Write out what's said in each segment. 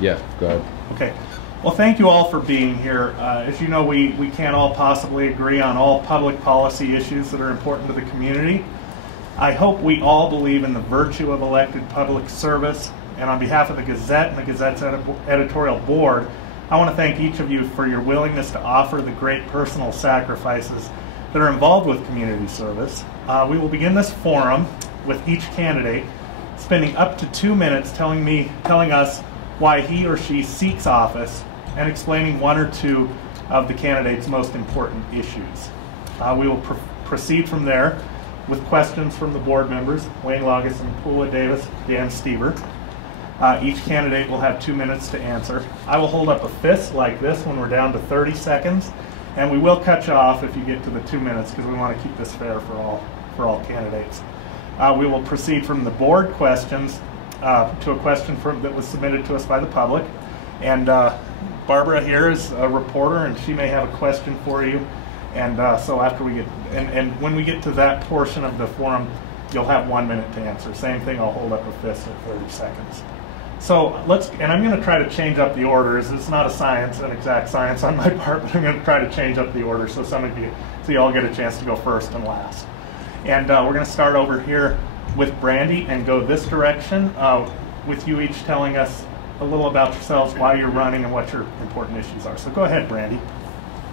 Yeah, go ahead. Okay. Well, thank you all for being here. As you know, we can't all possibly agree on all public policy issues that are important to the community. I hope we all believe in the virtue of elected public service. And on behalf of the Gazette and the Gazette's editorial board, I want to thank each of you for your willingness to offer the great personal sacrifices that are involved with community service. We will begin this forum with each candidate spending up to 2 minutes telling us why he or she seeks office and explaining one or two of the candidate's most important issues. We will proceed from there with questions from the board members, Wayne Laugesen, Pula Davis, Dan Stever. Each candidate will have 2 minutes to answer. I will hold up a fist like this when we're down to 30 seconds, and we will cut you off if you get to the 2 minutes because we want to keep this fair for all candidates. We will proceed from the board questions to a question that was submitted to us by the public. And Barbara here is a reporter, and she may have a question for you. And so after we get, and when we get to that portion of the forum, you'll have 1 minute to answer. Same thing, I'll hold up a fist at 30 seconds. So and I'm going to try to change up the orders. It's not an exact science on my part, but I'm going to try to change up the order so you all get a chance to go first and last. And we're going to start over here with Brandy and go this direction, with you each telling us a little about yourselves, why you're running, and what your important issues are. So go ahead, Brandy.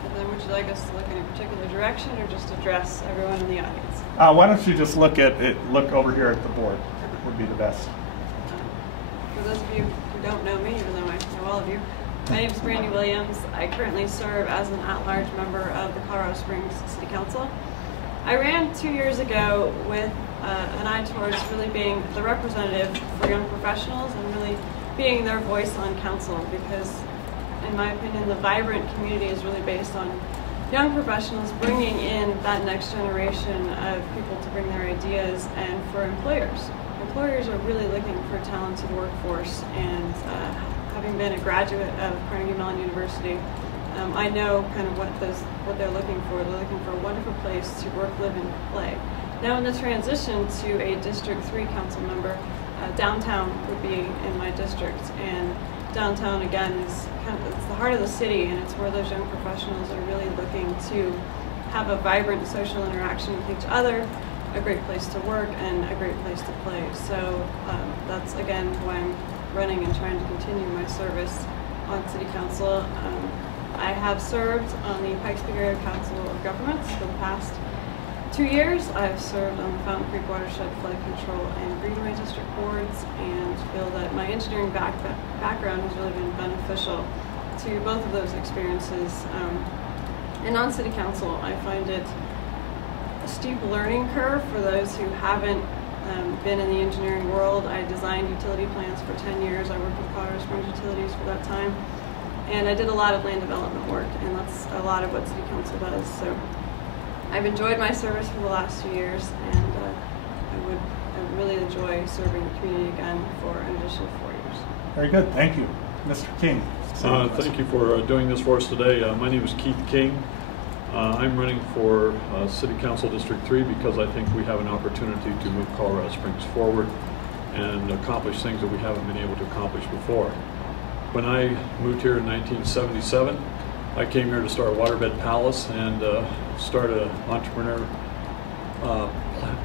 And then would you like us to look in a particular direction or just address everyone in the audience? Why don't you just look over here at the board, would be the best. For those of you who don't know me, even though I know all of you, my name is Brandy Williams. I currently serve as an at-large member of the Colorado Springs City Council. I ran 2 years ago with an eye towards really being the representative for young professionals and really being their voice on council, because in my opinion the vibrant community is really based on young professionals bringing in that next generation of people to bring their ideas, and for employers. Employers are really looking for a talented workforce, and having been a graduate of Carnegie Mellon University, I know kind of what they're looking for. They're looking for a wonderful place to work, live, and play. Now in the transition to a District 3 council member, downtown would be in my district, and downtown again is it's the heart of the city, and it's where those young professionals are really looking to have a vibrant social interaction with each other, a great place to work, and a great place to play. So that's again why I'm running and trying to continue my service on City Council. I have served on the Pikes Peak Area Council of Governments for the past 2 years. I've served on the Fountain Creek Watershed Flood Control and Greenway District boards, and feel that my engineering background has really been beneficial to both of those experiences. And on City Council, I find it a steep learning curve for those who haven't been in the engineering world. I designed utility plans for 10 years. I worked with Colorado Springs Utilities for that time. And I did a lot of land development work, and that's a lot of what City Council does. So I've enjoyed my service for the last 2 years, and I really enjoy serving the community again for an additional 4 years. Very good, thank you. Mr. King. Thank you for doing this for us today. My name is Keith King. I'm running for City Council District 3 because I think we have an opportunity to move Colorado Springs forward and accomplish things that we haven't been able to accomplish before. When I moved here in 1977, I came here to start Waterbed Palace and start an entrepreneur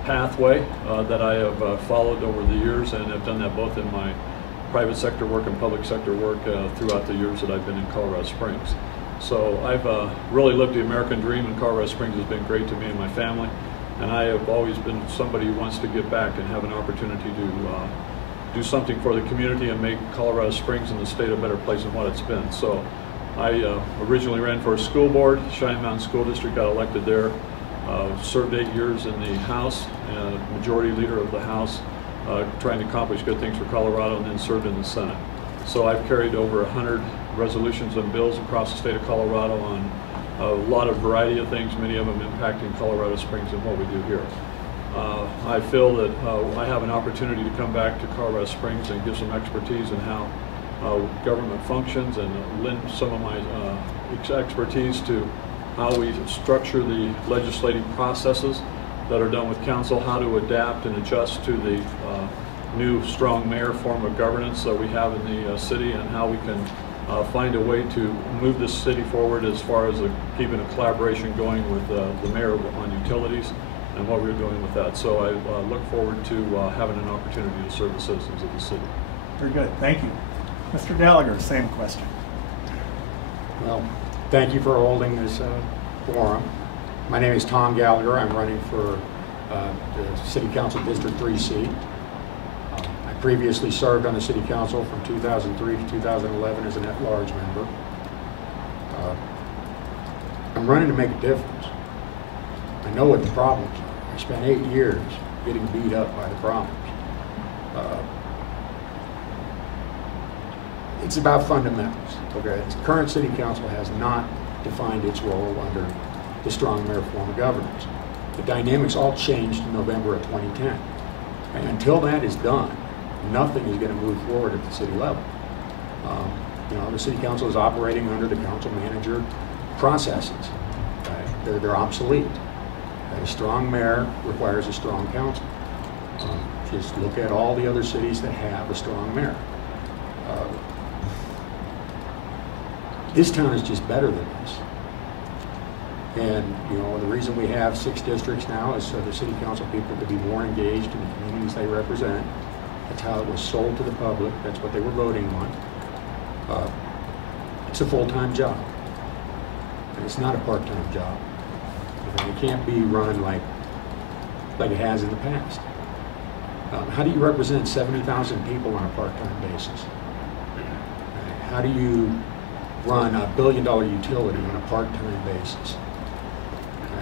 pathway that I have followed over the years, and have done that both in my private sector work and public sector work throughout the years that I've been in Colorado Springs. So I've really lived the American dream, and Colorado Springs has been great to me and my family, and I have always been somebody who wants to give back and have an opportunity to do something for the community and make Colorado Springs and the state a better place than what it's been. So I originally ran for a school board. Cheyenne Mountain School District, got elected there, served 8 years in the House, majority leader of the House, trying to accomplish good things for Colorado, and then served in the Senate. So I've carried over 100 resolutions and bills across the state of Colorado on a lot of variety of things, many of them impacting Colorado Springs and what we do here. I feel that I have an opportunity to come back to Colorado Springs and give some expertise in how government functions, and lend some of my expertise to how we structure the legislative processes that are done with council, how to adapt and adjust to the new strong mayor form of governance that we have in the city, and how we can find a way to move this city forward as far as keeping a collaboration going with the mayor on utilities and what we're doing with that. So I look forward to having an opportunity to serve the citizens of the city. Very good, thank you. Mr. Gallagher, same question. Well, thank you for holding this forum. My name is Tom Gallagher. I'm running for the City Council District 3 seat. I previously served on the City Council from 2003 to 2011 as an at-large member. I'm running to make a difference. I know what the problems are. I spent 8 years getting beat up by the problems. It's about fundamentals. Okay, the current City Council has not defined its role under the strong mayor form of governance. The dynamics all changed in November of 2010. And until that is done, nothing is going to move forward at the city level. You know, the City Council is operating under the council manager processes. Okay? They're obsolete. A strong mayor requires a strong council. Just look at all the other cities that have a strong mayor. This town is just better than this. And, you know, the reason we have 6 districts now is so the city council people could be more engaged in the communities they represent. That's how it was sold to the public. That's what they were voting on. It's a full-time job. And it's not a part-time job. You know, it can't be run like it has in the past. How do you represent 70,000 people on a part-time basis? How do you run a $1 billion utility on a part-time basis?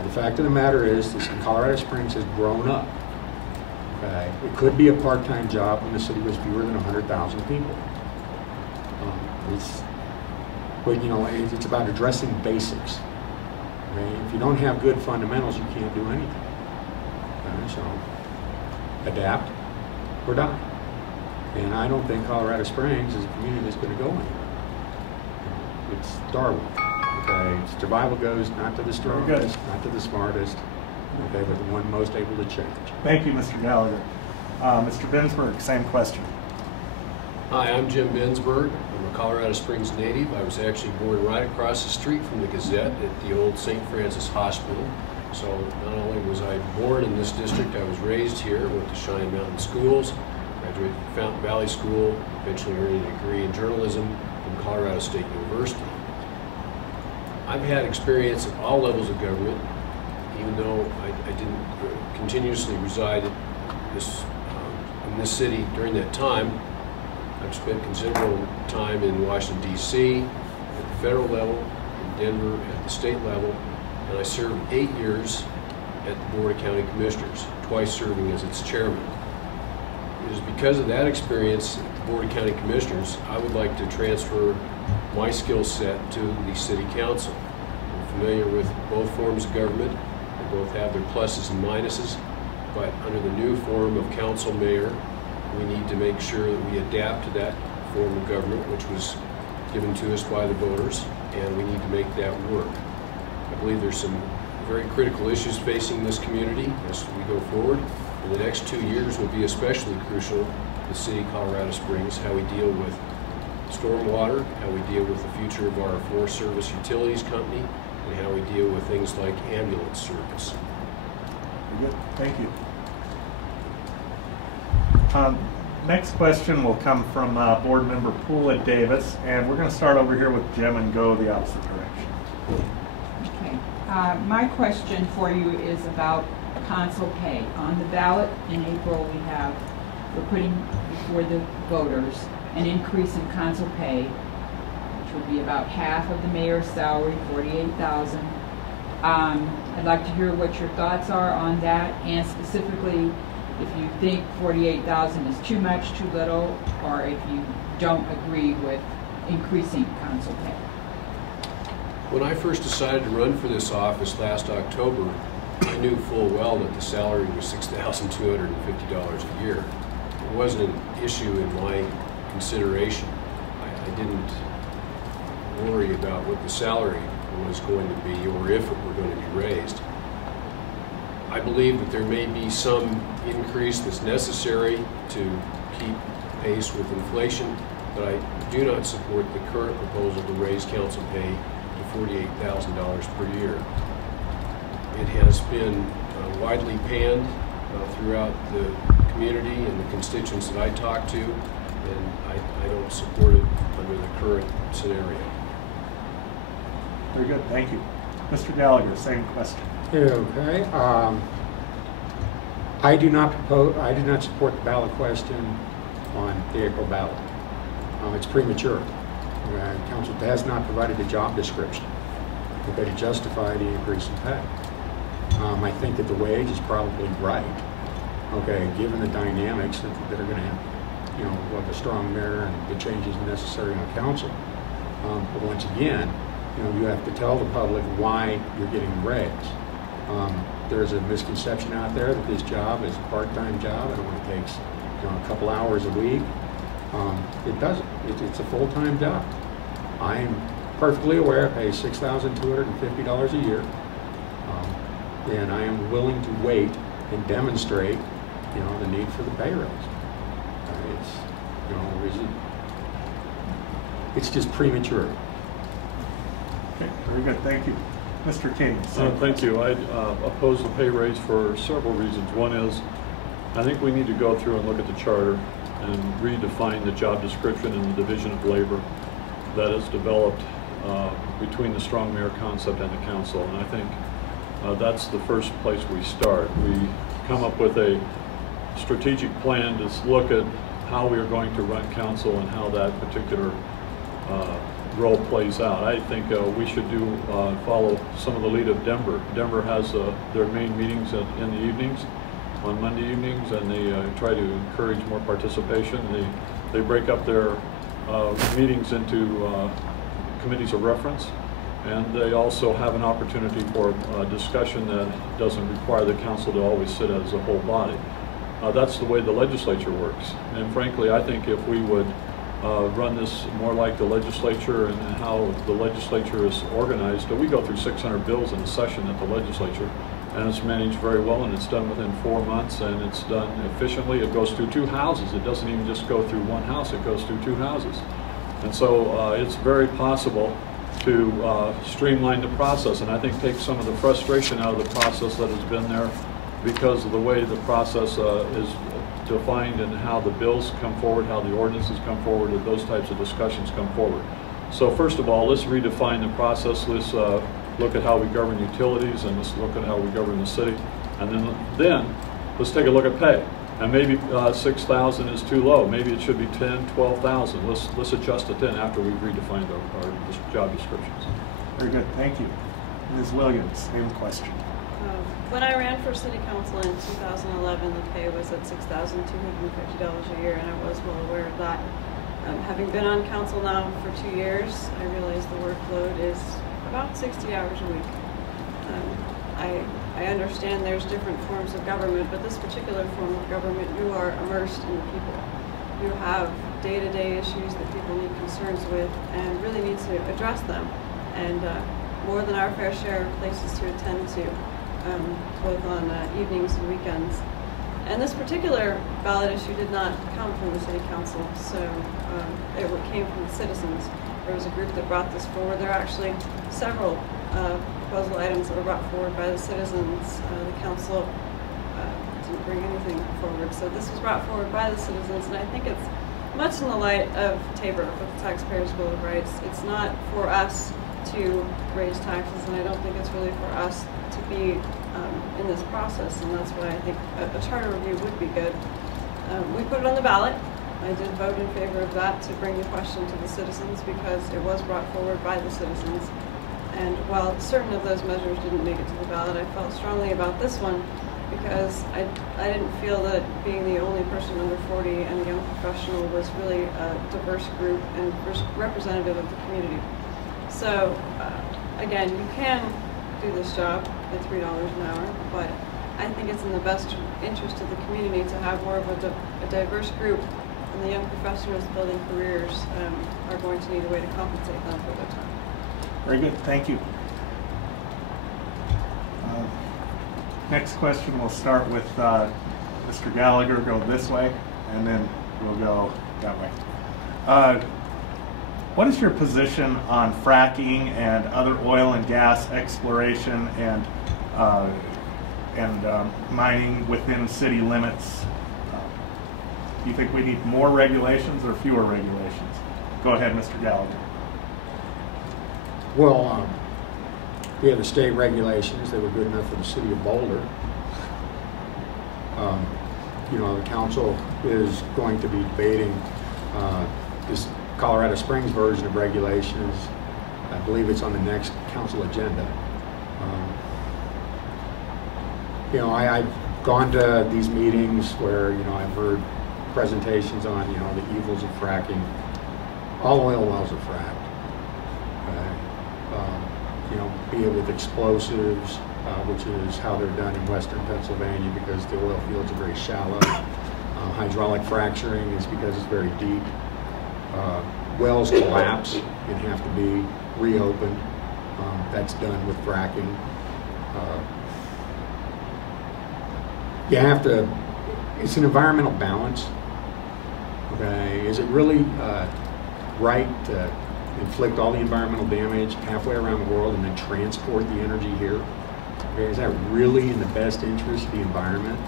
The fact of the matter is, Colorado Springs has grown up. Okay? It could be a part-time job when the city was fewer than 100,000 people. But you know, it's about addressing basics. Okay? If you don't have good fundamentals, you can't do anything. Okay? So, adapt or die. And I don't think Colorado Springs is a community that's going to go anywhere. It's Darwin. Okay, survival goes not to the strongest, not to the smartest, okay, but the one most able to change. Thank you, Mr. Gallagher. Mr. Binsberg, same question. Hi, I'm Jim Binsberg. I'm a Colorado Springs native. I was actually born right across the street from the Gazette at the old St. Francis Hospital. So not only was I born in this district, I was raised here, went to Cheyenne Mountain Schools, graduated from Fountain Valley School, eventually earned a degree in journalism from Colorado State University. I've had experience at all levels of government, even though I didn't continuously reside in this city during that time. I've spent considerable time in Washington, D.C., at the federal level, in Denver, at the state level, and I served 8 years at the Board of County Commissioners, twice serving as its chairman. It is because of that experience at the Board of County Commissioners, I would like to transfer my skill set to the City Council. I'm familiar with both forms of government. They both have their pluses and minuses, but under the new form of council mayor, we need to make sure that we adapt to that form of government, which was given to us by the voters, and we need to make that work. I believe there's some very critical issues facing this community as we go forward. And the next 2 years will be especially crucial to the city of Colorado Springs, how we deal with stormwater, how we deal with the future of our Forest Service Utilities Company, and how we deal with things like ambulance service. Very good, thank you. Next question will come from Board Member Poola Davis, and we're going to start over here with Jim and go the opposite direction. Okay. My question for you is about council pay. On the ballot in April, we're putting before the voters an increase in council pay, which would be about half of the mayor's salary, $48,000. I'd like to hear what your thoughts are on that, and specifically if you think $48,000 is too much, too little, or if you don't agree with increasing council pay. When I first decided to run for this office last October, I knew full well that the salary was $6,250 a year. It wasn't an issue in my consideration. I didn't worry about what the salary was going to be or if it were going to be raised. I believe that there may be some increase that's necessary to keep pace with inflation, but I do not support the current proposal to raise council pay to $48,000 per year. It has been widely panned throughout the community and the constituents that I talk to, and I don't support it under the current scenario. Very good, thank you. Mr. Gallagher, same question. Okay. I do not support the ballot question on the April ballot. It's premature. Council has not provided a job description to justify the increase in pay. I think that the wage is probably right. Okay, given the dynamics that are going to have, you know, what the strong mayor and the changes necessary on council. But once again, you know, you have to tell the public why you're getting the raise. There's a misconception out there that this job is a part-time job and only takes, you know, a couple hours a week. It doesn't. It's a full-time job. I am perfectly aware it pays $6,250 a year, and I am willing to wait and demonstrate, you know, the need for the pay raise. It's, you know, it's just premature. Okay, very good, thank you. Mr. King. Thank you. I oppose the pay raise for several reasons. One is, I think we need to go through and look at the charter and redefine the job description and the division of labor that is developed between the strong mayor concept and the council. And I think that's the first place we start. We come up with a strategic plan to look at how we are going to run council and how that particular role plays out. I think we should follow some of the lead of Denver. Denver has their main meetings in the evenings, on Monday evenings, and they try to encourage more participation. They break up their meetings into committees of reference, and they also have an opportunity for discussion that doesn't require the council to always sit as a whole body. That's the way the legislature works, and frankly I think if we would run this more like the legislature and how the legislature is organized. We go through 600 bills in a session at the legislature, and it's managed very well, and it's done within 4 months, and it's done efficiently. It goes through 2 houses. It doesn't even just go through 1 house, it goes through 2 houses. And so it's very possible to streamline the process, and I think take some of the frustration out of the process that has been there because of the way the process is defined and how the bills come forward, how the ordinances come forward, and those types of discussions come forward. So first of all, let's redefine the process. Let's look at how we govern utilities, and let's look at how we govern the city. And then let's take a look at pay. And maybe 6,000 is too low. Maybe it should be 10, 12,000. Let's adjust it then after we've redefined our job descriptions. Very good, thank you. Ms. Williams, same question. When I ran for city council in 2011, the pay was at $6,250 a year, and I was well aware of that. Having been on council now for 2 years, I realize the workload is about 60 hours a week. I understand there's different forms of government, but this particular form of government, you are immersed in the people. You have day-to-day issues that people need concerns with and really need to address them, and more than our fair share of places to attend to, both on evenings and weekends. And this particular ballot issue did not come from the city council, so it came from the citizens. There was a group that brought this forward. There are actually several proposal items that were brought forward by the citizens. The council didn't bring anything forward, so this was brought forward by the citizens, and I think it's much in the light of Tabor, with the Taxpayers' Bill of Rights. It's not for us to raise taxes, and I don't think it's really for us to be in this process, and that's why I think a charter review would be good. We put it on the ballot. I did vote in favor of that to bring the question to the citizens because it was brought forward by the citizens. And while certain of those measures didn't make it to the ballot, I felt strongly about this one because I didn't feel that being the only person under 40 and a young professional was really a diverse group and representative of the community. So again, you can do this job at $3 an hour, but I think it's in the best interest of the community to have more of a diverse group, and the young professionals building careers are going to need a way to compensate them for their time. Very good, thank you. Next question, we'll start with Mr. Gallagher, go this way, and then we'll go that way. What is your position on fracking and other oil and gas exploration and mining within city limits? Do you think we need more regulations or fewer regulations? Go ahead, Mr. Gallagher. Well, we have the state regulations that were good enough for the city of Boulder. You know, the council is going to be debating this Colorado Springs version of regulations. I believe it's on the next council agenda. You know, I've gone to these meetings where, you know, I've heard presentations on, you know, the evils of fracking. All oil wells are fracked. You know, be it with explosives, which is how they're done in western Pennsylvania because the oil fields are very shallow. Hydraulic fracturing is because it's very deep. Wells collapse and have to be reopened. That's done with fracking. You have to, it's an environmental balance. Okay, is it really right to inflict all the environmental damage halfway around the world and then transport the energy here? Okay, is that really in the best interest of the environment?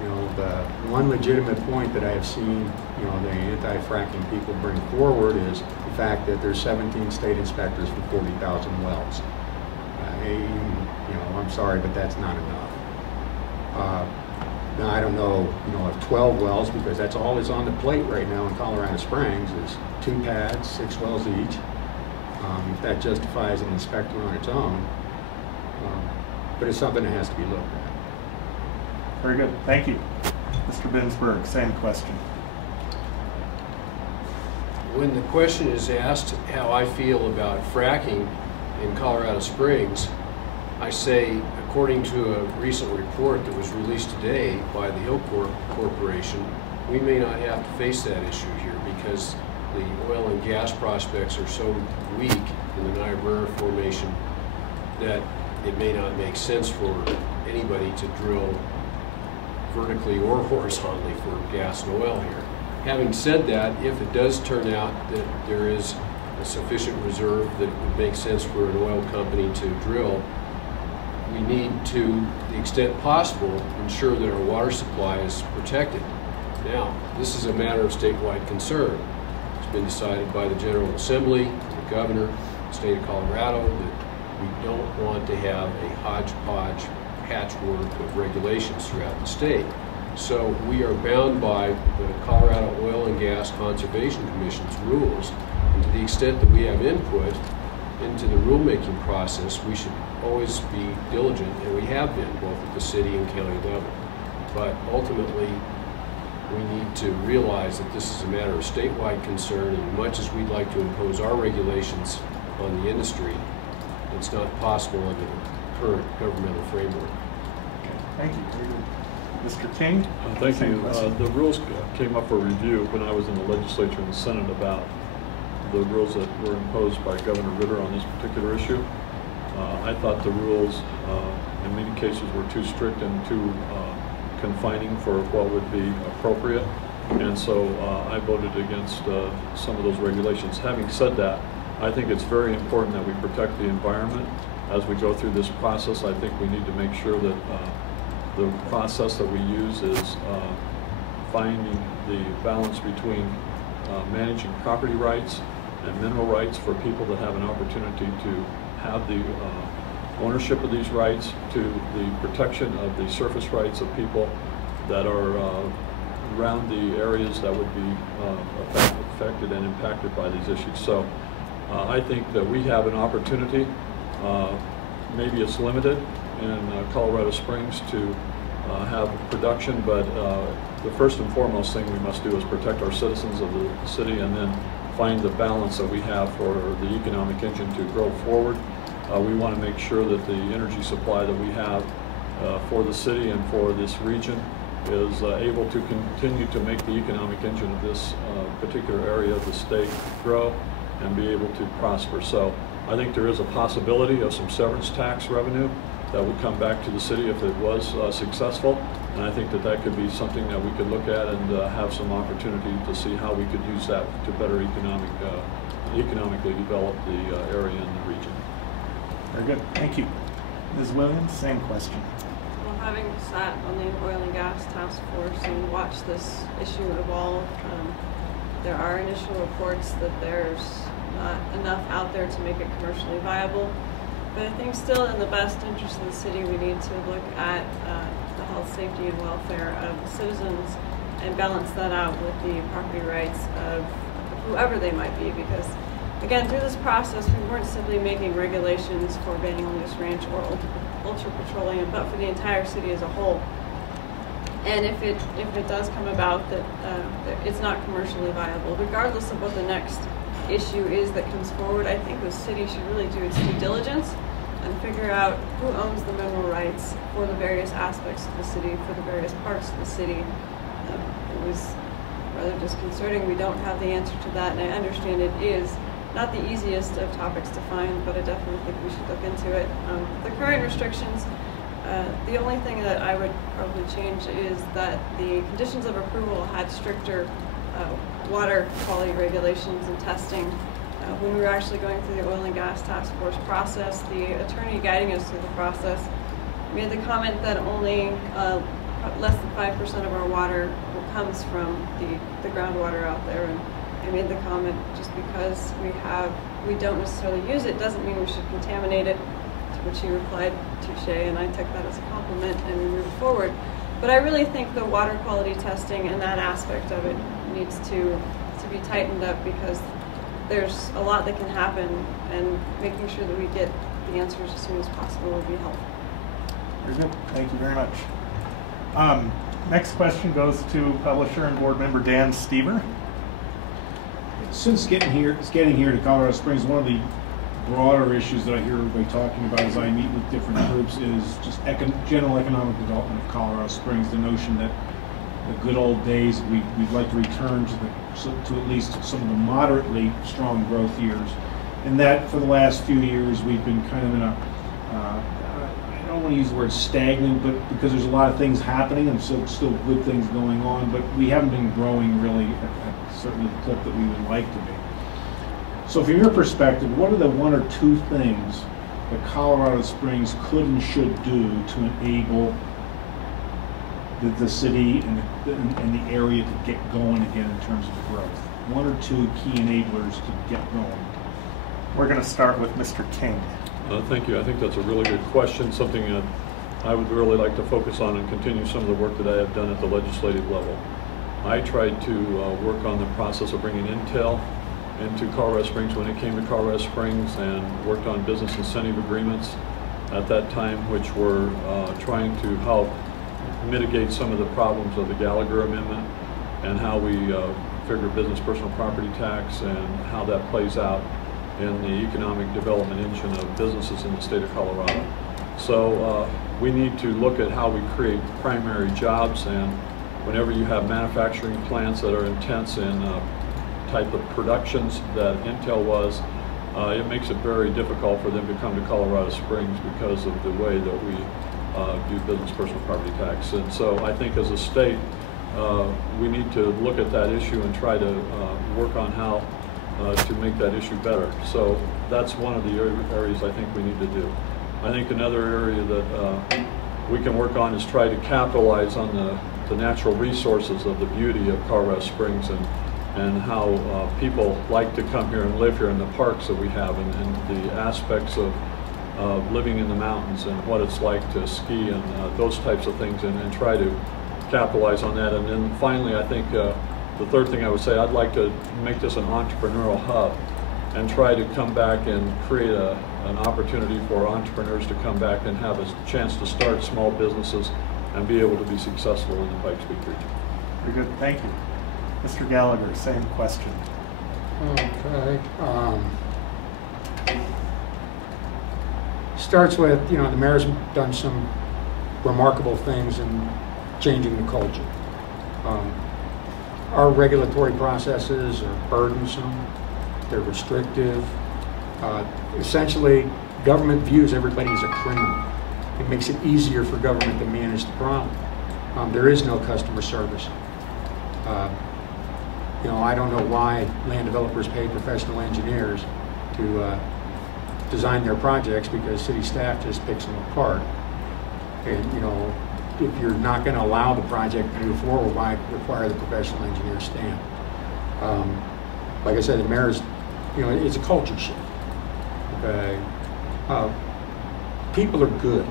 You know, the one legitimate point that I have seen, you know, the anti-fracking people bring forward is the fact that there's 17 state inspectors for 40,000 wells. You know, I'm sorry, but that's not enough. Now, I don't know, you know, if 12 wells, because that's all that's on the plate right now in Colorado Springs, is 2 pads, 6 wells each. If that justifies an inspector on its own, but it's something that has to be looked at. Very good. Thank you. Mr. Binsberg, same question. When the question is asked how I feel about fracking in Colorado Springs, I say, according to a recent report that was released today by the Hilcorp Corporation, we may not have to face that issue here because the oil and gas prospects are so weak in the Niobrara Formation that it may not make sense for anybody to drill vertically or horizontally for gas and oil here. Having said that, if it does turn out that there is a sufficient reserve that it would make sense for an oil company to drill, we need to the extent possible, ensure that our water supply is protected. Now, this is a matter of statewide concern. It's been decided by the General Assembly, the Governor, the state of Colorado, that we don't want to have a hodgepodge patchwork of regulations throughout the state. So we are bound by the Colorado Oil and Gas Conservation Commission's rules, and to the extent that we have input into the rulemaking process, we should always be diligent, and we have been, both at the city and county level. But ultimately, we need to realize that this is a matter of statewide concern, and much as we'd like to impose our regulations on the industry, it's not possible under the current governmental framework. Okay, thank you. Very good. Mr. King? Thank you. The rules came up for review when I was in the legislature and the Senate about the rules that were imposed by Governor Ritter on this particular issue. I thought the rules in many cases were too strict and too confining for what would be appropriate, and so I voted against some of those regulations. Having said that, I think it's very important that we protect the environment as we go through this process. I think we need to make sure that the process that we use is finding the balance between managing property rights and mineral rights for people that have an opportunity to have the ownership of these rights, to the protection of the surface rights of people that are around the areas that would be affected and impacted by these issues. So I think that we have an opportunity, maybe it's limited in Colorado Springs, to have production, but the first and foremost thing we must do is protect our citizens of the city, and then find the balance that we have for the economic engine to grow forward. We want to make sure that the energy supply that we have for the city and for this region is able to continue to make the economic engine of this particular area of the state grow and be able to prosper. So I think there is a possibility of some severance tax revenue that would come back to the city if it was successful. And I think that that could be something that we could look at and have some opportunity to see how we could use that to better economically develop the area and the region. Very good. Thank you. Ms. Williams, same question. Well, having sat on the oil and gas task force and watched this issue evolve, there are initial reports that there's not enough out there to make it commercially viable. But I think still in the best interest of the city, we need to look at the health, safety, and welfare of the citizens and balance that out with the property rights of whoever they might be. Because, again, through this process, we weren't simply making regulations for Banning Loose Ranch or Ultra Petroleum, but for the entire city as a whole. And if it does come about that it's not commercially viable, regardless of what the next issue is that comes forward, I think the city should really do its due diligence and figure out who owns the mineral rights for the various aspects of the city, for the various parts of the city. It was rather disconcerting. We don't have the answer to that, and I understand it is not the easiest of topics to find, but I definitely think we should look into it. The current restrictions, the only thing that I would probably change is that the conditions of approval had stricter water quality regulations and testing. When we were actually going through the oil and gas task force process, the attorney guiding us through the process made the comment that only less than 5% of our water comes from the groundwater out there. And I made the comment, just because we don't necessarily use it doesn't mean we should contaminate it, to which he replied, touche, and I took that as a compliment and we moved forward. But I really think the water quality testing and that aspect of it needs to be tightened up, because there's a lot that can happen, and making sure that we get the answers as soon as possible would be helpful. Very good. Thank you very much. Next question goes to publisher and board member Dan Stever. Since getting here to Colorado Springs, one of the broader issues that I hear everybody talking about as I meet with different groups is just general economic development of Colorado Springs. The notion that the good old days, we'd like to return to at least some of the moderately strong growth years, and that for the last few years we've been kind of in a I don't want to use the word stagnant, but because there's a lot of things happening and so still good things going on, but we haven't been growing really at certainly the clip that we would like to be. So from your perspective, what are the one or two things that Colorado Springs could and should do to enable the city and the area to get going again in terms of growth? One or two key enablers to get going. We're going to start with Mr. King. Thank you. I think that's a really good question, something that I would really like to focus on and continue some of the work that I have done at the legislative level. I tried to work on the process of bringing Intel into Colorado Springs when it came to Colorado Springs, and worked on business incentive agreements at that time, which were trying to help mitigate some of the problems of the Gallagher Amendment and how we figure business personal property tax and how that plays out in the economic development engine of businesses in the state of Colorado. So we need to look at how we create primary jobs, and whenever you have manufacturing plants that are intense in type of productions that Intel was, it makes it very difficult for them to come to Colorado Springs because of the way that we do business personal property tax. And so I think as a state, we need to look at that issue and try to work on how to make that issue better. So that's one of the areas I think we need to do. I think another area that we can work on is try to capitalize on the natural resources of the beauty of Colorado Springs, and how people like to come here and live here, in the parks that we have, and the aspects of living in the mountains and what it's like to ski and those types of things, and try to capitalize on that. And then finally, I think the third thing I would say, I'd like to make this an entrepreneurial hub and try to come back and create an opportunity for entrepreneurs to come back and have a chance to start small businesses and be able to be successful in the Pikes Peak region. Very good, thank you. Mr. Gallagher, same question. Okay. Starts with, the mayor's done some remarkable things in changing the culture. Our regulatory processes are burdensome, they're restrictive. Essentially, government views everybody as a criminal. It makes it easier for government to manage the problem. There is no customer service. You know, I don't know why land developers pay professional engineers to design their projects, because city staff just picks them apart. And, you know, if you're not going to allow the project to move forward, why require the professional engineer stamp? Like I said, the mayor's, you know, it's a culture shift. Okay, people are good.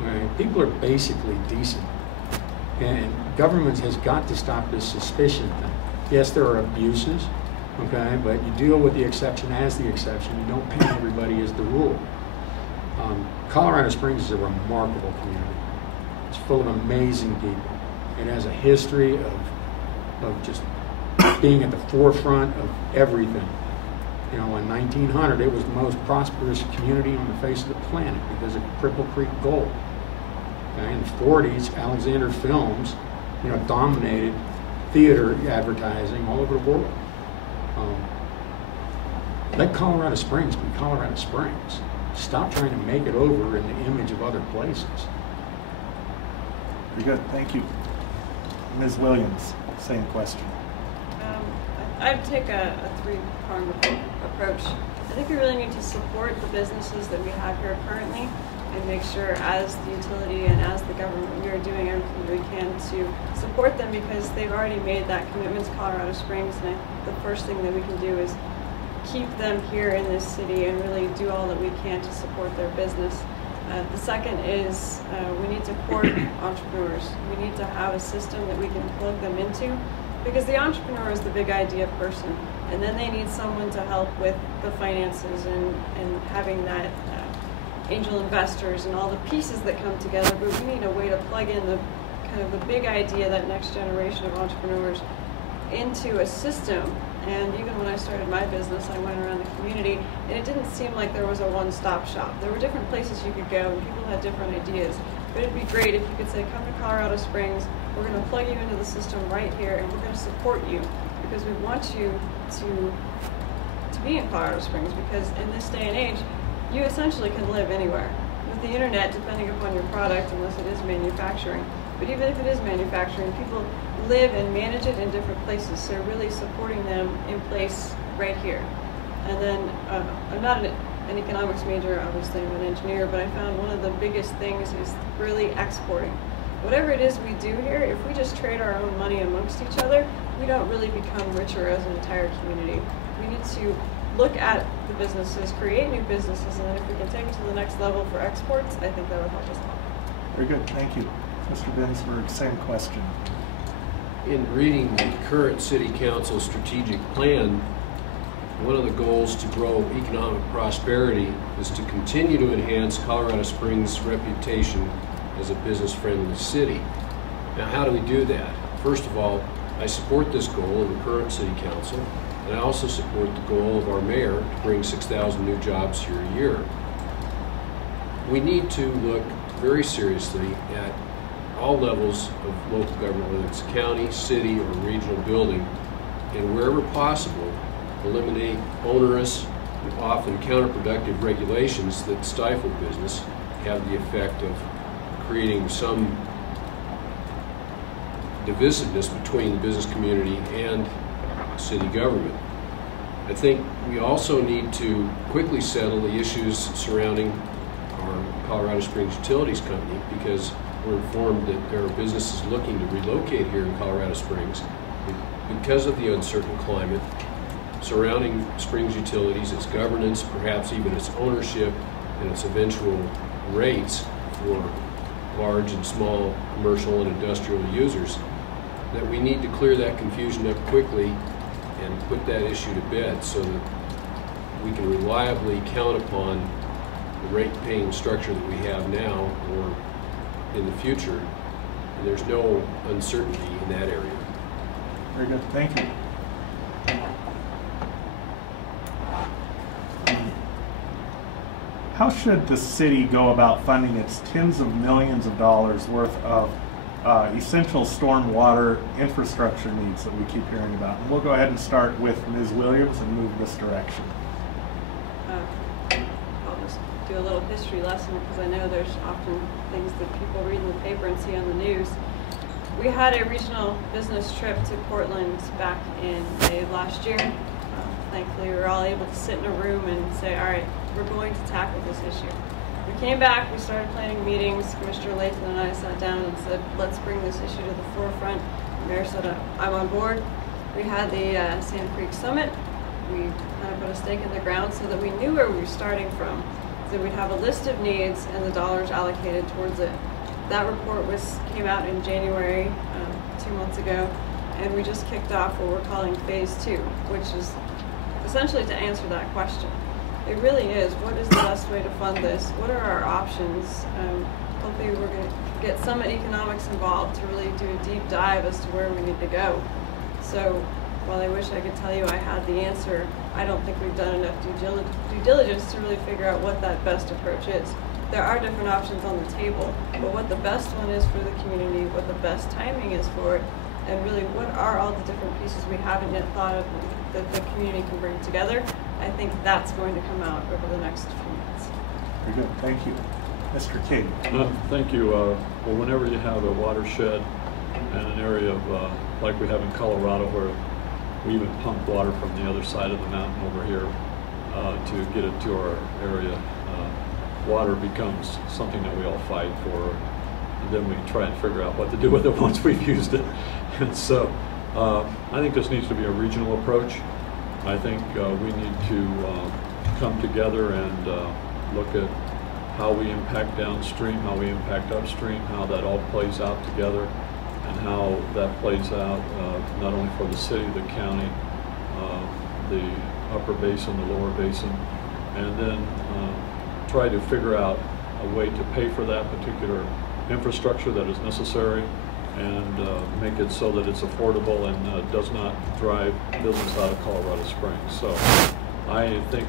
Okay? People are basically decent, and government has got to stop this suspicion thing. Yes, there are abuses, okay, but you deal with the exception as the exception. You don't paint everybody as the rule. Colorado Springs is a remarkable community. It's full of amazing people. It has a history of just being at the forefront of everything. You know, in 1900, it was the most prosperous community on the face of the planet because of Cripple Creek Gold. Okay? In the 40s, Alexander Films, you know, dominated theater advertising all over the world. Let Colorado Springs be Colorado Springs. Stop trying to make it over in the image of other places. Very good, thank you. Ms. Williams, same question. I'd take a three-pronged approach. I think we really need to support the businesses that we have here currently and make sure as the utility and as the government we are doing everything we can to support them, because they've already made that commitment to Colorado Springs, and the first thing that we can do is keep them here in this city and really do all that we can to support their business. The second is we need to court entrepreneurs. We need to have a system that we can plug them into, because the entrepreneur is the big idea person, and then they need someone to help with the finances and having that angel investors and all the pieces that come together. But we need a way to plug in the kind of the big idea, that next generation of entrepreneurs, into a system. And even when I started my business, I went around the community, and it didn't seem like there was a one-stop shop. There were different places you could go, and people had different ideas. But it'd be great if you could say, come to Colorado Springs, we're going to plug you into the system right here, and we're going to support you, because we want you to be in Colorado Springs, because in this day and age, you essentially can live anywhere. With the internet, depending upon your product, unless it is manufacturing. But even if it is manufacturing, people live and manage it in different places, so really supporting them in place right here. And then, I'm not an economics major, obviously I'm an engineer, but I found one of the biggest things is really exporting. Whatever it is we do here, if we just trade our own money amongst each other, we don't really become richer as an entire community. We need to look at the businesses, create new businesses, and then if we can take it to the next level for exports, I think that would help us a lot. Very good, thank you. Mr. Binsberg, same question. In reading the current City Council strategic plan, one of the goals to grow economic prosperity is to continue to enhance Colorado Springs' reputation as a business-friendly city. Now, how do we do that? First of all, I support this goal of the current City Council, and I also support the goal of our mayor to bring 6,000 new jobs here a year. We need to look very seriously at all levels of local government, whether it's county, city, or regional building, and wherever possible, eliminate onerous and often counterproductive regulations that stifle business, have the effect of creating some divisiveness between the business community and city government. I think we also need to quickly settle the issues surrounding our Colorado Springs Utilities Company, because we're informed that there are businesses looking to relocate here in Colorado Springs because of the uncertain climate surrounding Springs Utilities, its governance, perhaps even its ownership and its eventual rates for large and small commercial and industrial users, that we need to clear that confusion up quickly and put that issue to bed so that we can reliably count upon the rate-paying structure that we have now or in the future, and there's no uncertainty in that area. Very good, thank you. How should the city go about funding its tens of millions of dollars worth of essential stormwater infrastructure needs that we keep hearing about? And we'll go ahead and start with Ms. Williams and move this direction. I'll just do a little history lesson because I know there's often things that people read in the paper and see on the news. We had a regional business trip to Portland back in May of last year. Thankfully, we were all able to sit in a room and say, all right, we're going to tackle this issue. We came back, we started planning meetings. Commissioner Latham and I sat down and said, let's bring this issue to the forefront. The mayor said, I'm on board. We had the Sand Creek Summit. We kind of put a stake in the ground so that we knew where we were starting from. So we'd have a list of needs and the dollars allocated towards it. That report came out in January, 2 months ago, and we just kicked off what we're calling phase 2, which is essentially to answer that question. It really is, what is the best way to fund this? What are our options? Hopefully we're going to get Summit Economics involved to really do a deep dive as to where we need to go. So while I wish I could tell you I had the answer, I don't think we've done enough due diligence to really figure out what that best approach is. There are different options on the table, but what the best one is for the community, what the best timing is for it, and really what are all the different pieces we haven't yet thought of that the community can bring together, I think that's going to come out over the next few months. Very good, thank you. Mr. King. Thank you. Well, whenever you have a watershed and an area of, like we have in Colorado, where we even pump water from the other side of the mountain over here to get it to our area, water becomes something that we all fight for. And then we try and figure out what to do with it once we've used it. And so I think this needs to be a regional approach. I think we need to come together and look at how we impact downstream, how we impact upstream, how that all plays out together, and how that plays out not only for the city, the county, the upper basin, the lower basin, and then try to figure out a way to pay for that particular infrastructure that is necessary and make it so that it's affordable and does not drive business out of Colorado Springs. So I think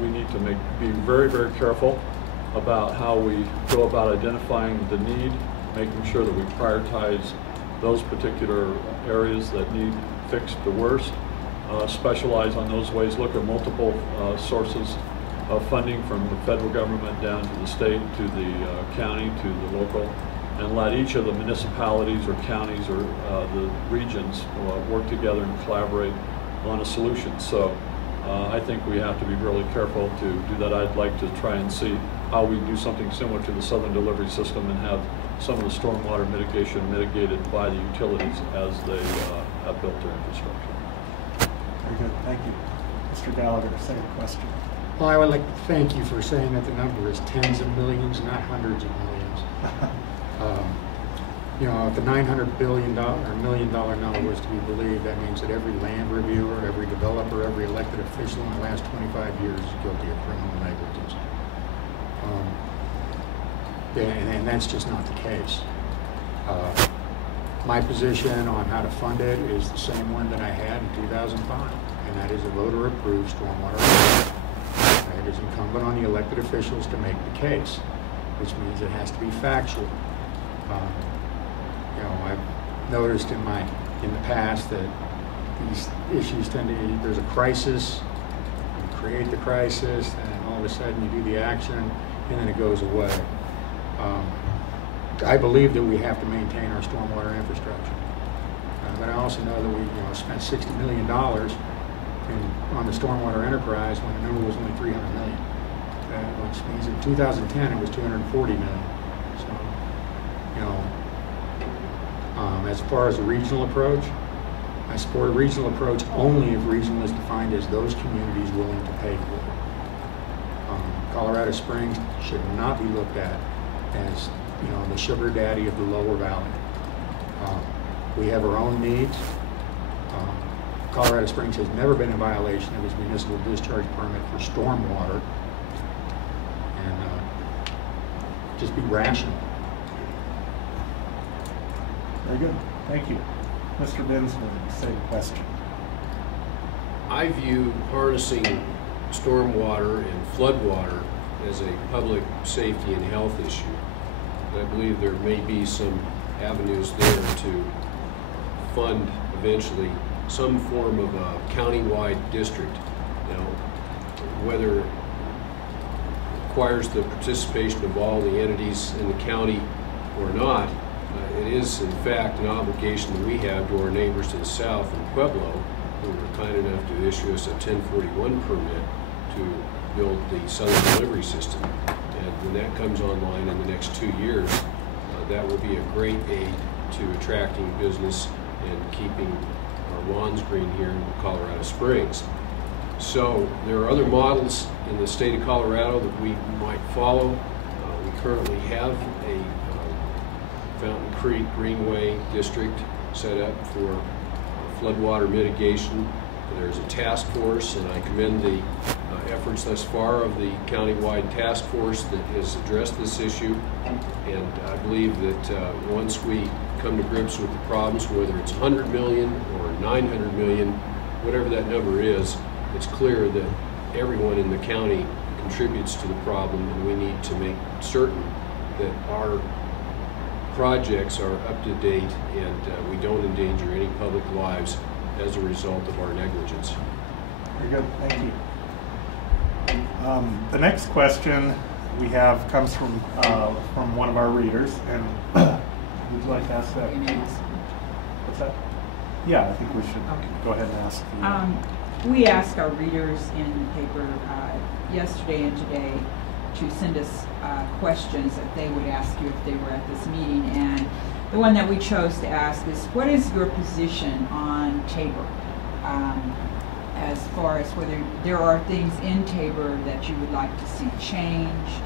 we need to be very, very careful about how we go about identifying the need, making sure that we prioritize those particular areas that need fixed the worst, specialize on those ways, look at multiple sources of funding from the federal government down to the state, to the county, to the local, and let each of the municipalities or counties or the regions work together and collaborate on a solution. So I think we have to be really careful to do that. I'd like to try and see how we do something similar to the Southern Delivery System and have some of the stormwater mitigation mitigated by the utilities as they have built their infrastructure. Very good, thank you. Mr. Gallagher, same question. Well, I would like to thank you for saying that the number is tens of millions, not hundreds of millions. You know, if the $900 billion or $1 million number was to be believed, that means that every land reviewer, every developer, every elected official in the last 25 years is guilty of criminal negligence. And that's just not the case. My position on how to fund it is the same one that I had in 2005, and that is a voter-approved stormwater project. It is incumbent on the elected officials to make the case, which means it has to be factual. You know, I've noticed in the past that these issues tend to, there's a crisis, you create the crisis, and all of a sudden you do the action, and then it goes away. I believe that we have to maintain our stormwater infrastructure, but I also know that we spent $60 million on the stormwater enterprise when the number was only $300 million, which means in 2010 it was $240 million. So, you know, as far as a regional approach, I support a regional approach only if regional is defined as those communities willing to pay for it. Colorado Springs should not be looked at as, you know, the sugar daddy of the lower valley. We have our own needs. Colorado Springs has never been in violation of its municipal discharge permit for stormwater, and just be rational. Very good, thank you. Mr. Binsberg, same question. I view harnessing stormwater and floodwater as a public safety and health issue. I believe there may be some avenues there to fund eventually some form of a county-wide district. You know, whether requires the participation of all the entities in the county or not, it is in fact an obligation that we have to our neighbors to the south in Pueblo, who were kind enough to issue us a 1041 permit to build the southern delivery system. And when that comes online in the next 2 years, that will be a great aid to attracting business and keeping our lawns green here in Colorado Springs. So there are other models in the state of Colorado that we might follow. We currently have a Fountain Creek Greenway District set up for floodwater mitigation. There's a task force, and I commend the efforts thus far of the countywide task force that has addressed this issue. And I believe that once we come to grips with the problems, whether it's 100 million or 900 million, whatever that number is, it's clear that everyone in the county contributes to the problem, and we need to make certain that our projects are up to date and we don't endanger any public lives as a result of our negligence. Very good, thank you. The next question we have comes from one of our readers, and would you like to ask that? What's that? Yeah, I think we should go ahead and ask. We asked our readers in the paper yesterday and today to send us questions that they would ask you if they were at this meeting, and the one that we chose to ask is, what is your position on Tabor? As far as whether there are things in Tabor that you would like to see changed,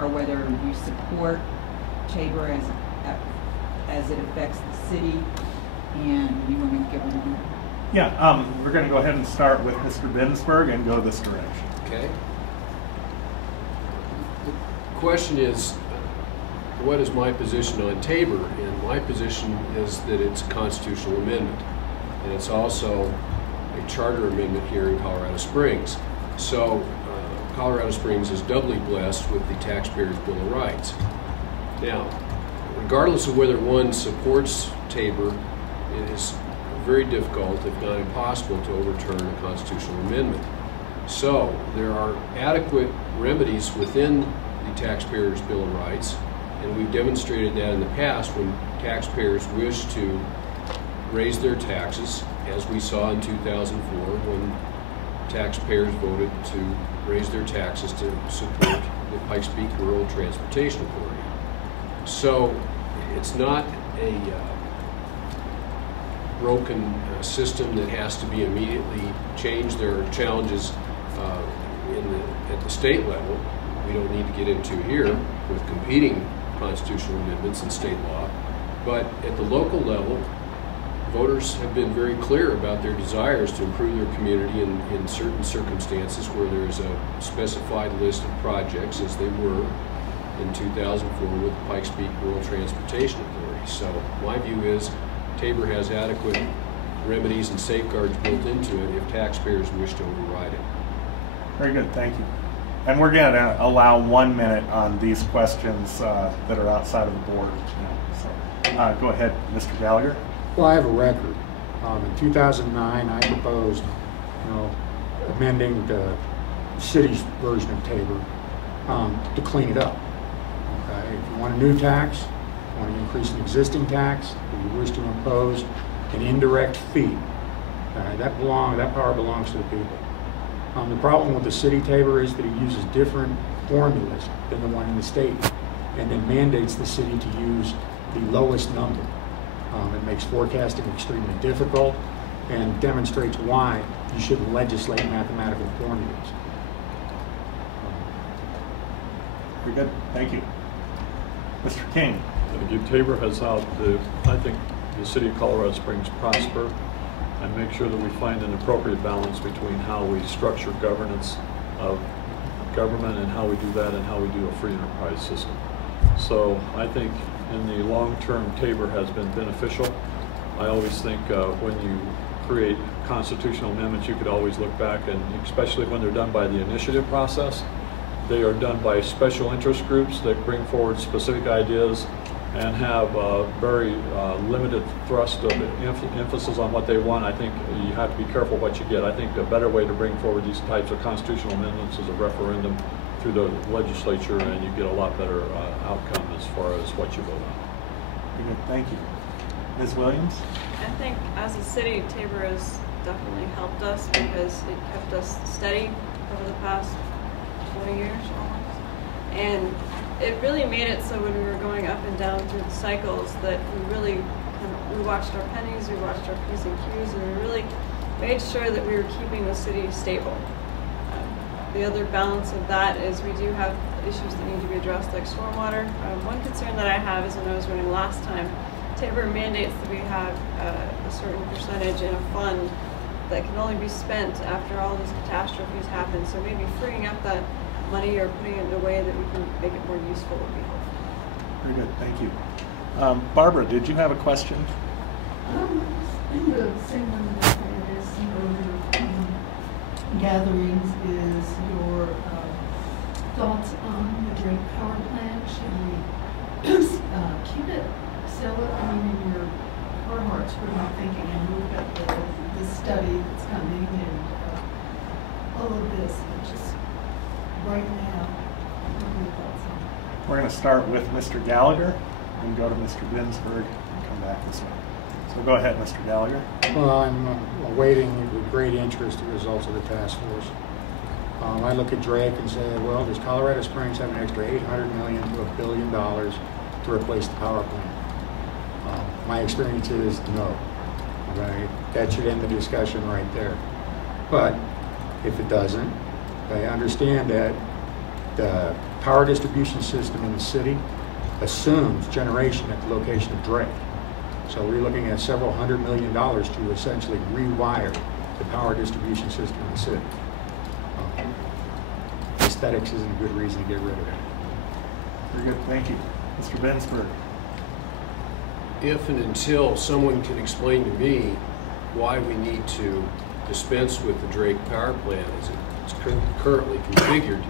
or whether you support Tabor as it affects the city, and you want to give them. Yeah, we're going to go ahead and start with Mr. Binsberg and go this direction. Okay. The question is, what is my position on Tabor? And my position is that it's a constitutional amendment, and it's also a charter amendment here in Colorado Springs. So Colorado Springs is doubly blessed with the Taxpayers' Bill of Rights. Now, regardless of whether one supports Tabor, it is very difficult, if not impossible, to overturn a constitutional amendment. So there are adequate remedies within the Taxpayers' Bill of Rights, and we've demonstrated that in the past when taxpayers wish to raise their taxes, as we saw in 2004 when taxpayers voted to raise their taxes to support the Pikes Peak Rural Transportation Authority. So it's not a broken system that has to be immediately changed. There are challenges at the state level we don't need to get into here with competing constitutional amendments in state law. But at the local level, voters have been very clear about their desires to improve their community in certain circumstances where there is a specified list of projects, as they were in 2004 with the Pikes Peak Rural Transportation Authority. So my view is Tabor has adequate remedies and safeguards built into it if taxpayers wish to override it. Very good, thank you. And we're going to allow 1 minute on these questions that are outside of the board. So go ahead, Mr. Gallagher. Well, I have a record. In 2009, I proposed, amending the city's version of Tabor to clean it up. Okay, if you want a new tax, you want to increase an existing tax, if you wish to impose an indirect fee, that power belongs to the people. The problem with the city Tabor is that it uses different formulas than the one in the state, and then mandates the city to use the lowest number. It makes forecasting extremely difficult and demonstrates why you shouldn't legislate mathematical formulas. Very good, thank you. Mr. King. Thank you. Tabor has helped, I think, the city of Colorado Springs prosper and make sure that we find an appropriate balance between how we structure governance of government and how we do that and how we do a free enterprise system. So I think in the long term, Tabor has been beneficial. I always think when you create constitutional amendments, you could always look back, and especially when they're done by the initiative process, they are done by special interest groups that bring forward specific ideas and have a very limited thrust of emphasis on what they want. I think you have to be careful what you get. I think a better way to bring forward these types of constitutional amendments is a referendum through the legislature, and you get a lot better outcome as far as what you vote on. Very good, thank you. Ms. Williams? I think as a city, Tabor has definitely helped us because it kept us steady over the past 20 years almost. And it really made it so when we were going up and down through the cycles that we watched our pennies, we watched our P's and Q's, and we really made sure that we were keeping the city stable. The other balance of that is we do have issues that need to be addressed, like stormwater. One concern that I have is when I was running last time, Tabor mandates that we have a certain percentage in a fund that can only be spent after all these catastrophes happen. So maybe freeing up that money or putting it in a way that we can make it more useful would be helpful. Very good, thank you. Barbara, did you have a question? In the same one that I had asked you earlier, gatherings is your thoughts on the Drake power plant. Should we keep it, sell it? I mean, in your heart of hearts, what are you thinking? And we've got the study that's coming and all of this. But just right now, what are your thoughts on it? We're going to start with Mr. Gallagher and go to Mr. Binsberg and come back this way. So go ahead, Mr. Gallagher. Well, I'm awaiting with great interest the results of the task force. I look at Drake and say, well, does Colorado Springs have an extra $800 million to $1 billion to replace the power plant? My experience is no. Okay? That should end the discussion right there. But if it doesn't, I understand that the power distribution system in the city assumes generation at the location of Drake. So we're looking at several $100 million to essentially rewire the power distribution system in the city. Aesthetics isn't a good reason to get rid of it. Very good, thank you. Mr. Binsberg. If and until someone can explain to me why we need to dispense with the Drake power plant as it's currently configured,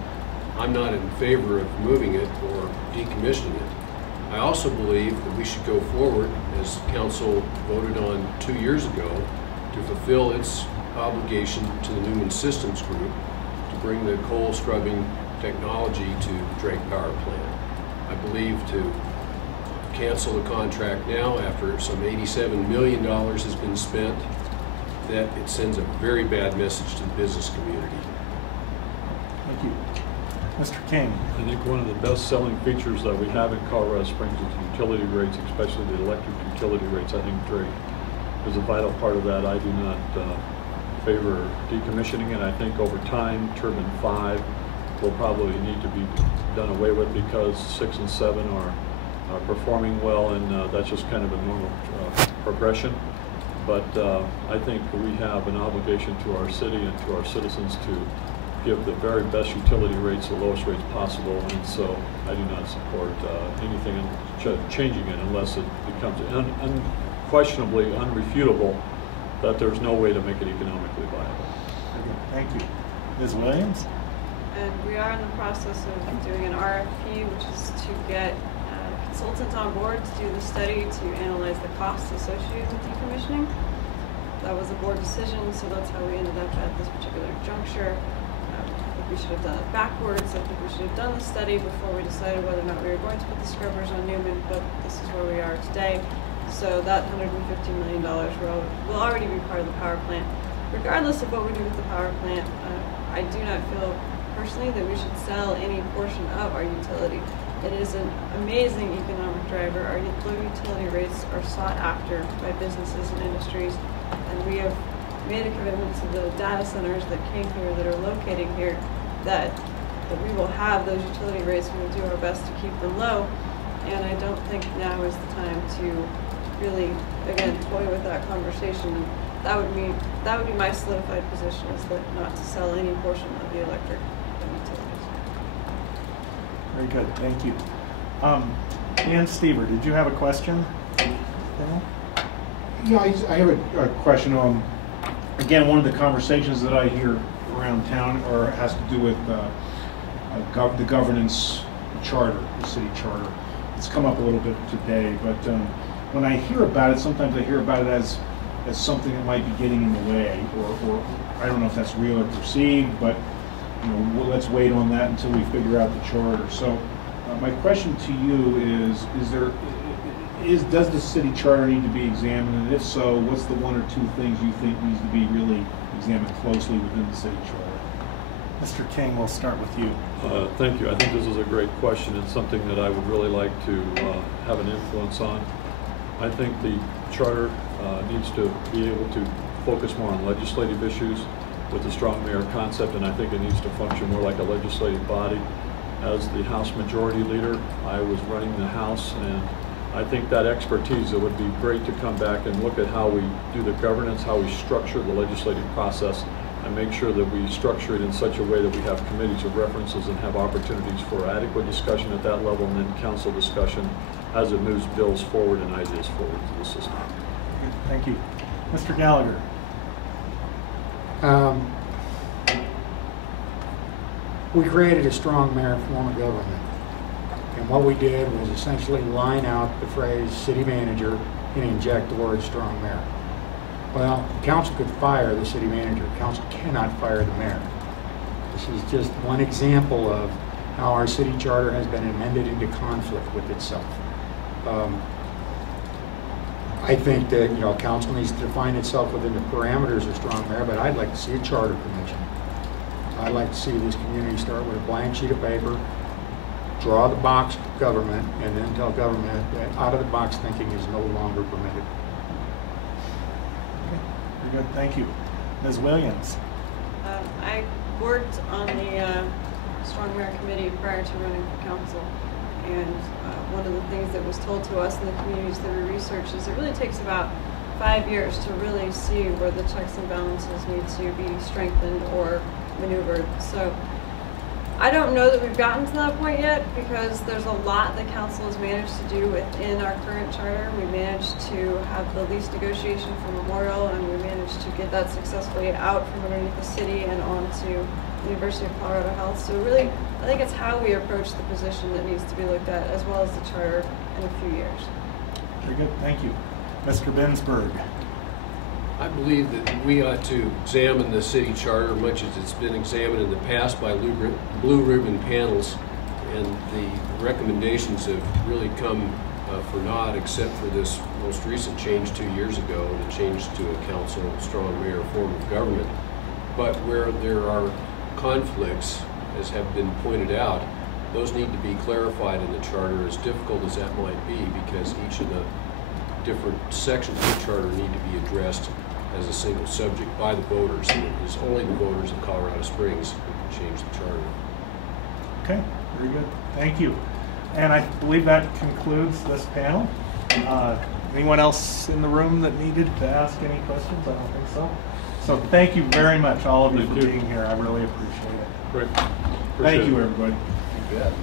I'm not in favor of moving it or decommissioning it. I also believe that we should go forward, as council voted on 2 years ago, to fulfill its obligation to the Newman Systems Group to bring the coal scrubbing technology to Drake power plant. I believe to cancel the contract now after some $87 million has been spent, that it sends a very bad message to the business community. Thank you. Mr. King. I think one of the best-selling features that we have in Colorado Springs is the utility rates, especially the electric utility rates. I think Drake is a vital part of that. I do not favor decommissioning it. I think over time, Turbine 5 will probably need to be done away with because 6 and 7 are performing well, and that's just kind of a normal progression. But I think we have an obligation to our city and to our citizens to give the very best utility rates, the lowest rates possible, and so I do not support anything changing it unless it becomes unquestionably unrefutable that there's no way to make it economically viable. Thank you. Ms. Williams? And we are in the process of doing an RFP, which is to get consultants on board to do the study to analyze the costs associated with decommissioning. That was a board decision, so that's how we ended up at this particular juncture. We should have done it backwards. I think we should have done the study before we decided whether or not we were going to put the scrubbers on Newman, but this is where we are today. So that $150 million will already be part of the power plant. Regardless of what we do with the power plant, I do not feel personally that we should sell any portion of our utility. It is an amazing economic driver. Our low utility rates are sought after by businesses and industries, and we have made a commitment to the data centers that came here, that are located here, that we will have those utility rates. We will do our best to keep them low, and I don't think now is the time to really, again, toy with that conversation. That would be my solidified position, is that not to sell any portion of the electric utilities. Very good, thank you. Dan Stever, did you have a question? Yeah, I have a question on, again, one of the conversations that I hear around town has to do with the governance charter, the city charter. It's come up a little bit today, but when I hear about it, sometimes I hear about it as something that might be getting in the way, or I don't know if that's real or perceived, but well, let's wait on that until we figure out the charter. So my question to you does the city charter need to be examined? And if so, what's the one or two things you think needs to be really examined closely within the city charter? Mr. King, we'll start with you. Thank you. I think this is a great question and something that I would really like to have an influence on. I think the charter needs to be able to focus more on legislative issues with the strong mayor concept, and I think it needs to function more like a legislative body. As the House Majority Leader, I was running the House, and I think that expertise, it would be great to come back and look at how we do the governance, how we structure the legislative process, and make sure that we structure it in such a way that we have committees of references and have opportunities for adequate discussion at that level, and then council discussion as it moves bills forward and ideas forward to the system. Thank you. Mr. Gallagher. We created a strong mayor form of government. And what we did was essentially line out the phrase city manager and inject the word strong mayor. Well, the council could fire the city manager. The council cannot fire the mayor. This is just one example of how our city charter has been amended into conflict with itself. I think that, council needs to define itself within the parameters of strong mayor, but I'd like to see a charter convention. I'd like to see this community start with a blank sheet of paper, draw the box government, and then tell government that out-of-the-box thinking is no longer permitted. Okay. Very good. Thank you. Ms. Williams. I worked on the Strong Mayor Committee prior to running for council, and one of the things that was told to us in the communities that we researched is it really takes about 5 years to really see where the checks and balances need to be strengthened or maneuvered. So I don't know that we've gotten to that point yet, because there's a lot that council has managed to do within our current charter. We managed to have the lease negotiation for Memorial, and we managed to get that successfully out from underneath the city and onto the University of Colorado Health. So really, I think it's how we approach the position that needs to be looked at, as well as the charter in a few years. Very good. Thank you. Mr. Bensberg. I believe that we ought to examine the city charter much as it's been examined in the past by blue ribbon panels, and the recommendations have really come for naught, except for this most recent change 2 years ago, the change to a council strong mayor form of government. But where there are conflicts, as have been pointed out, those need to be clarified in the charter, as difficult as that might be, because each of the different sections of the charter need to be addressed as a single subject by the voters. And it is only the voters of Colorado Springs who can change the charter. Okay, very good. Thank you. And I believe that concludes this panel. Anyone else in the room that needed to ask any questions? I don't think so. So thank you very much, all of you, for being here. I really appreciate it. Great. Thank you, everybody. You bet.